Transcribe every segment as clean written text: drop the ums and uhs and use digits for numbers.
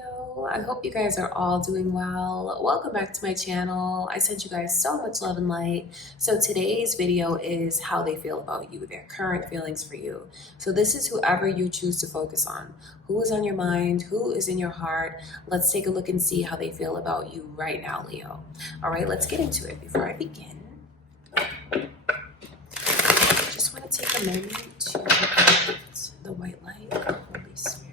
Leo. I hope you guys are all doing well. Welcome back to my channel. I sent you guys so much love and light. So today's video is how they feel about you, their current feelings for you. So this is whoever you choose to focus on. Who is on your mind? Who is in your heart? Let's take a look and see how they feel about you right now, Leo. All right, let's get into it. Before I begin, just want to take a moment to look at the white light of Holy Spirit.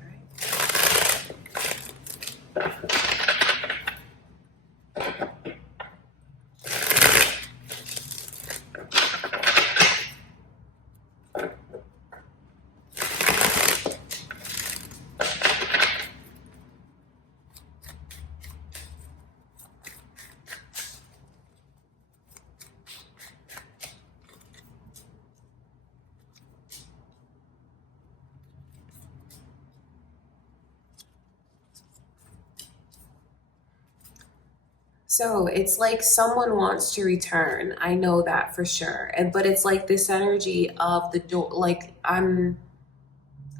So it's like someone wants to return. I know that for sure. But it's like this energy of the door, like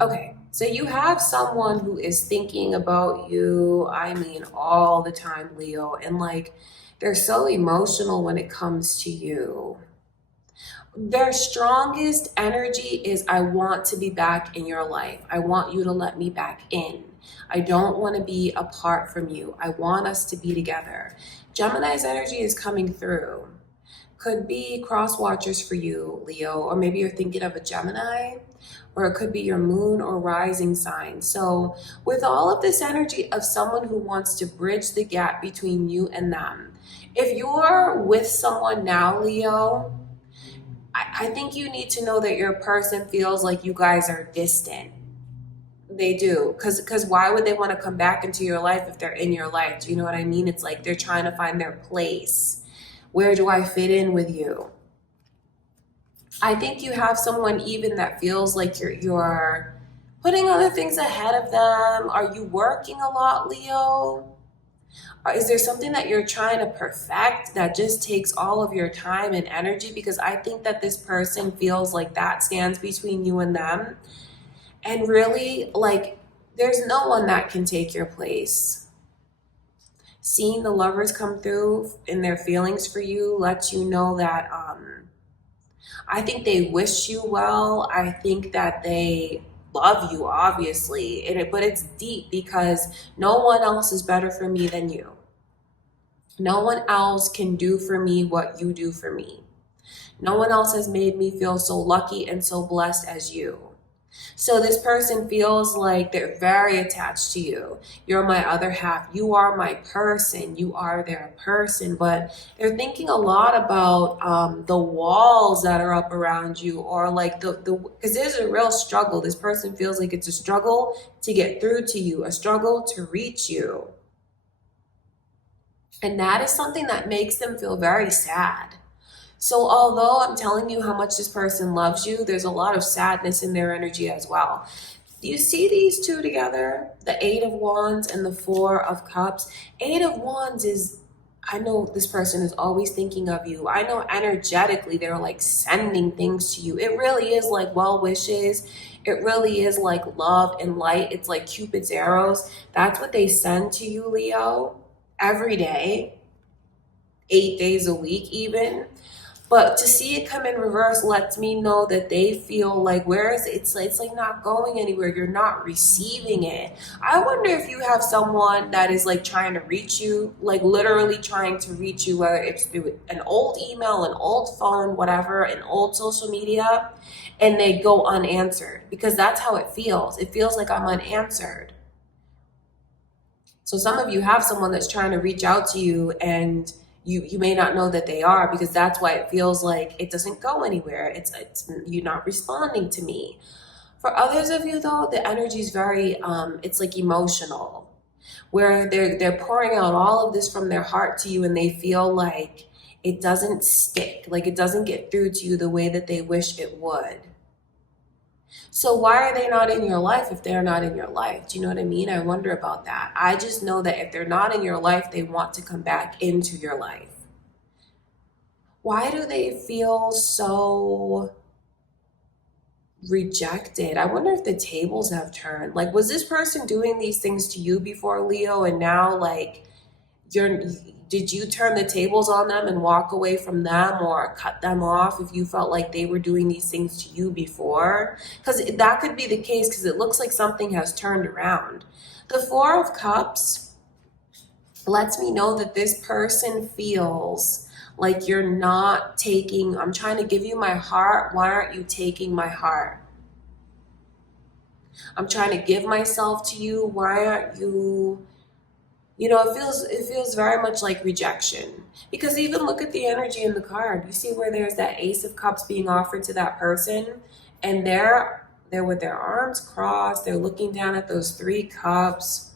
okay. So you have someone who is thinking about you, I mean, all the time, Leo, and like they're so emotional when it comes to you. Their strongest energy is, I want to be back in your life. I want you to let me back in. I don't want to be apart from you. I want us to be together. Gemini's energy is coming through. Could be cross watchers for you, Leo, or maybe you're thinking of a Gemini, or it could be your moon or rising sign. So with all of this energy of someone who wants to bridge the gap between you and them, if you're with someone now, Leo, I think you need to know that your person feels like you guys are distant. They do. Because why would they want to come back into your life if they're in your life? Do you know what I mean? It's like they're trying to find their place. Where do I fit in with you? I think you have someone even that feels like you're putting other things ahead of them. Are you working a lot, Leo? Or is there something that you're trying to perfect that just takes all of your time and energy? Because I think that this person feels like that stands between you and them. And really, like, there's no one that can take your place. Seeing the lovers come through in their feelings for you lets you know that I think they wish you well. I think that they love you, obviously, but it's deep because no one else is better for me than you. No one else can do for me what you do for me. No one else has made me feel so lucky and so blessed as you. So this person feels like they're very attached to you. You're my other half. You are my person. You are their person. But they're thinking a lot about the walls that are up around you, or like because there's a real struggle. This person feels like it's a struggle to get through to you, a struggle to reach you. And that is something that makes them feel very sad. So although I'm telling you how much this person loves you, there's a lot of sadness in their energy as well. Do you see these two together? The Eight of Wands and the Four of Cups. Eight of Wands is, I know this person is always thinking of you. I know energetically they're like sending things to you. It really is like well wishes. It really is like love and light. It's like Cupid's arrows. That's what they send to you, Leo, every day, 8 days a week even. But to see it come in reverse lets me know that they feel like, where is it? It's like not going anywhere. You're not receiving it. I wonder if you have someone that is like trying to reach you, like literally trying to reach you, whether it's through an old email, an old phone, whatever, an old social media, and they go unanswered, because that's how it feels. It feels like I'm unanswered. So some of you have someone that's trying to reach out to you, and you may not know that they are, because that's why it feels like it doesn't go anywhere. It's you're not responding to me. For others of you though, the energy is very it's like emotional, where they're pouring out all of this from their heart to you, and they feel like it doesn't stick, like it doesn't get through to you the way that they wish it would. So why are they not in your life if they're not in your life? Do you know what I mean? I wonder about that. I just know that if they're not in your life, they want to come back into your life. Why do they feel so rejected. I wonder if the tables have turned. Like, was this person doing these things to you before, Leo, and now like you're did you turn the tables on them and walk away from them or cut them off if you felt like they were doing these things to you before? Because that could be the case, because it looks like something has turned around. The Four of Cups lets me know that this person feels like you're not taking, I'm trying to give you my heart. Why aren't you taking my heart? I'm trying to give myself to you. Why aren't you? You know, it feels very much like rejection. Because even look at the energy in the card. You see where there's that Ace of Cups being offered to that person, and they're with their arms crossed. They're looking down at those 3 cups.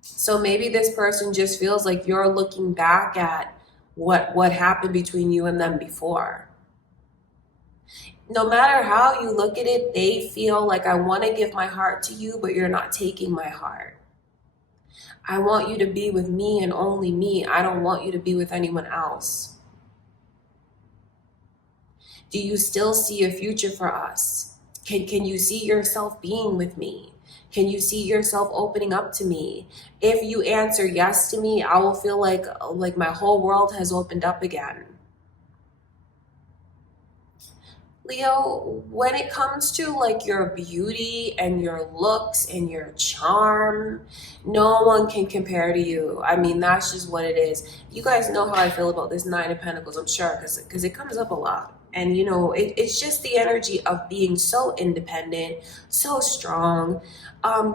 So maybe this person just feels like you're looking back at what happened between you and them before. No matter how you look at it, they feel like, I want to give my heart to you, but you're not taking my heart. I want you to be with me and only me. I don't want you to be with anyone else. Do you still see a future for us? Can you see yourself being with me? Can you see yourself opening up to me? If you answer yes to me, I will feel like my whole world has opened up again. Leo, when it comes to like your beauty and your looks and your charm, no one can compare to you. I mean, that's just what it is. You guys know how I feel about this Nine of Pentacles, I'm sure, because it comes up a lot. And you know, it's just the energy of being so independent, so strong,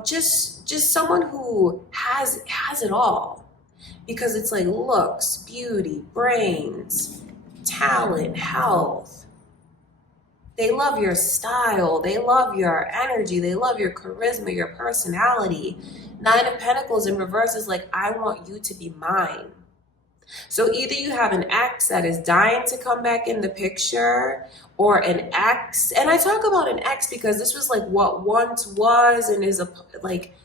just someone who has it all. Because it's like looks, beauty, brains, talent, health. They love your style. They love your energy. They love your charisma, your personality. Nine of Pentacles in reverse is like, I want you to be mine. So either you have an ex that is dying to come back in the picture, or an ex. And I talk about an ex because this was like what once was and is like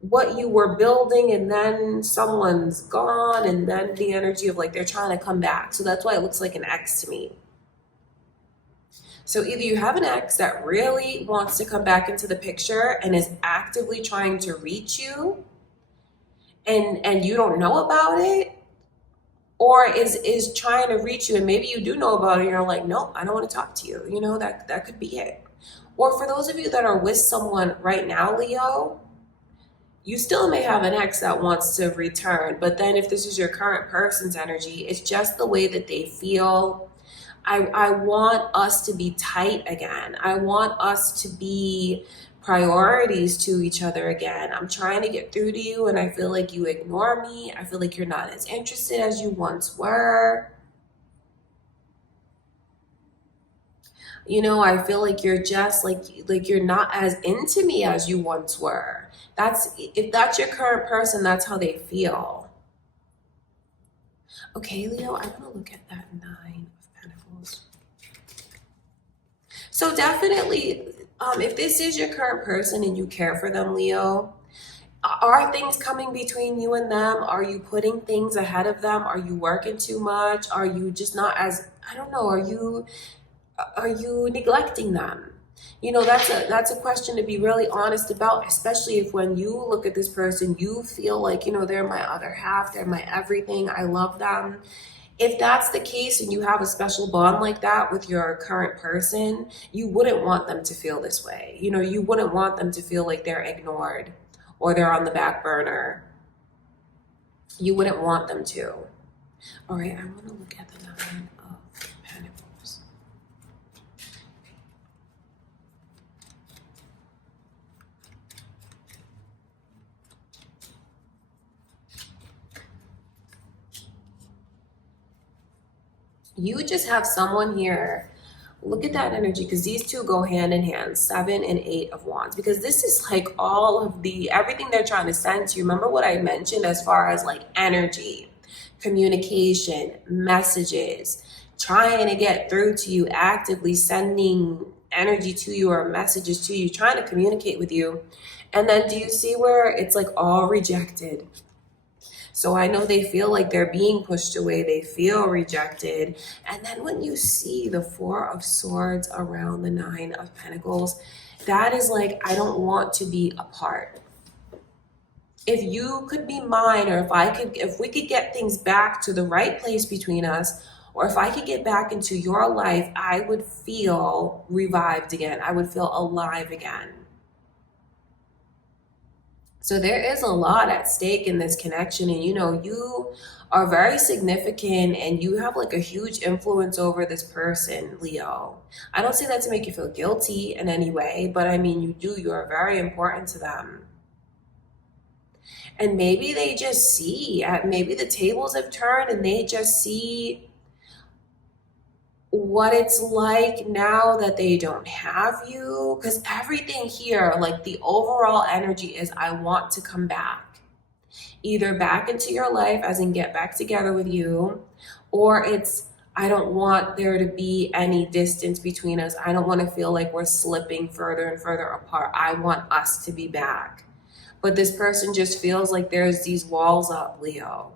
what you were building, and then someone's gone, and then the energy of like they're trying to come back. So that's why it looks like an ex to me. So either you have an ex that really wants to come back into the picture and is actively trying to reach you, and you don't know about it, or is trying to reach you and maybe you do know about it and you're like, nope, I don't want to talk to you. You know, that could be it. Or for those of you that are with someone right now, Leo, you still may have an ex that wants to return, but then if this is your current person's energy, it's just the way that they feel. I want us to be tight again. I want us to be priorities to each other again. I'm trying to get through to you and I feel like you ignore me. I feel like you're not as interested as you once were. You know, I feel like you're just like you're not as into me as you once were. If that's your current person, that's how they feel. Okay, Leo, I want to look at that Nine of Pentacles. So definitely, if this is your current person and you care for them, Leo, are things coming between you and them? Are you putting things ahead of them? Are you working too much? Are you just not as, I don't know, are you neglecting them? You know, that's a question to be really honest about, especially if when you look at this person, you feel like, you know, they're my other half, they're my everything, I love them. If that's the case and you have a special bond like that with your current person, you wouldn't want them to feel this way. You know, you wouldn't want them to feel like they're ignored or they're on the back burner. You wouldn't want them to. All right, I want to look at the Nine of Pentacles. You just have someone here. Look at that energy, because these two go hand in hand, 7 and 8 of Wands, because this is like all of everything they're trying to send to you. Remember what I mentioned as far as like energy, communication, messages, trying to get through to you, actively sending energy to you or messages to you, trying to communicate with you. And then do you see where it's like all rejected? So I know they feel like they're being pushed away. They feel rejected. And then when you see the Four of Swords around the Nine of Pentacles, that is like, I don't want to be apart. If you could be mine, or if we could get things back to the right place between us, or if I could get back into your life, I would feel revived again. I would feel alive again. So there is a lot at stake in this connection. And you know, you are very significant and you have like a huge influence over this person, Leo. I don't say that to make you feel guilty in any way, but I mean, you are very important to them. And maybe they just see, maybe the tables have turned and they just see what it's like now that they don't have you. Because everything here, like the overall energy is, I want to come back. Either back into your life, as in get back together with you, or it's, I don't want there to be any distance between us. I don't want to feel like we're slipping further and further apart. I want us to be back. But this person just feels like there's these walls up, Leo.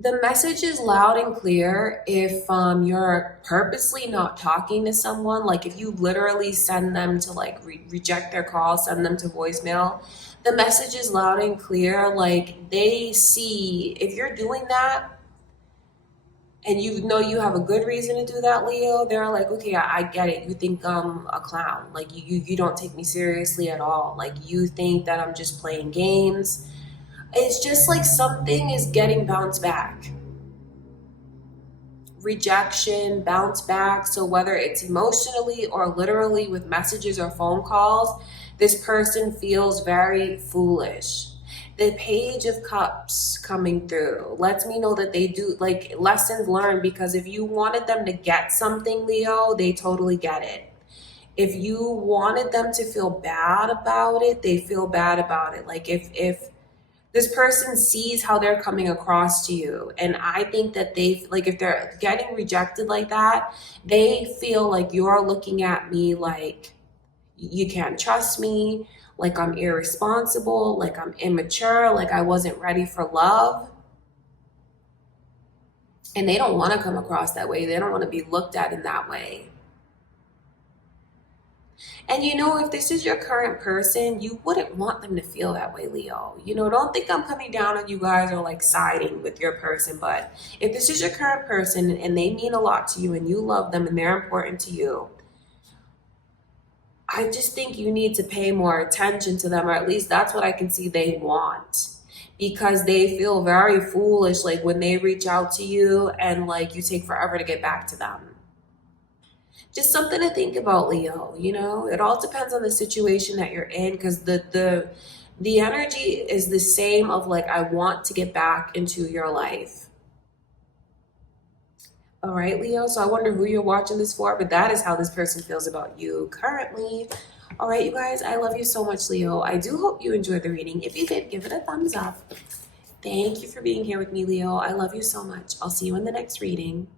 The message is loud and clear if you're purposely not talking to someone, like if you literally send them to like reject their call, send them to voicemail, the message is loud and clear. Like they see, if you're doing that and you know you have a good reason to do that, Leo, they're like, okay, I get it. You think I'm a clown. Like you don't take me seriously at all. Like you think that I'm just playing games. It's just like something is getting bounced back. Rejection, bounce back. So whether it's emotionally or literally with messages or phone calls, this person feels very foolish. The Page of Cups coming through lets me know that they do like lessons learned, because if you wanted them to get something, Leo, they totally get it. If you wanted them to feel bad about it, they feel bad about it. Like if this person sees how they're coming across to you, and I think that they, like if they're getting rejected like that, they feel like you're looking at me like you can't trust me, like I'm irresponsible, like I'm immature, like I wasn't ready for love. And they don't want to come across that way. They don't want to be looked at in that way. And you know, if this is your current person, you wouldn't want them to feel that way, Leo. You know, don't think I'm coming down on you guys or like siding with your person. But if this is your current person and they mean a lot to you and you love them and they're important to you, I just think you need to pay more attention to them, or at least that's what I can see they want. Because they feel very foolish, like when they reach out to you and like you take forever to get back to them. Just something to think about, Leo. You know, it all depends on the situation that you're in, because the energy is the same of like, I want to get back into your life. All right, Leo. So I wonder who you're watching this for, but that is how this person feels about you currently. All right, you guys, I love you so much, Leo. I do hope you enjoyed the reading. If you did, give it a thumbs up. Thank you for being here with me, Leo. I love you so much. I'll see you in the next reading.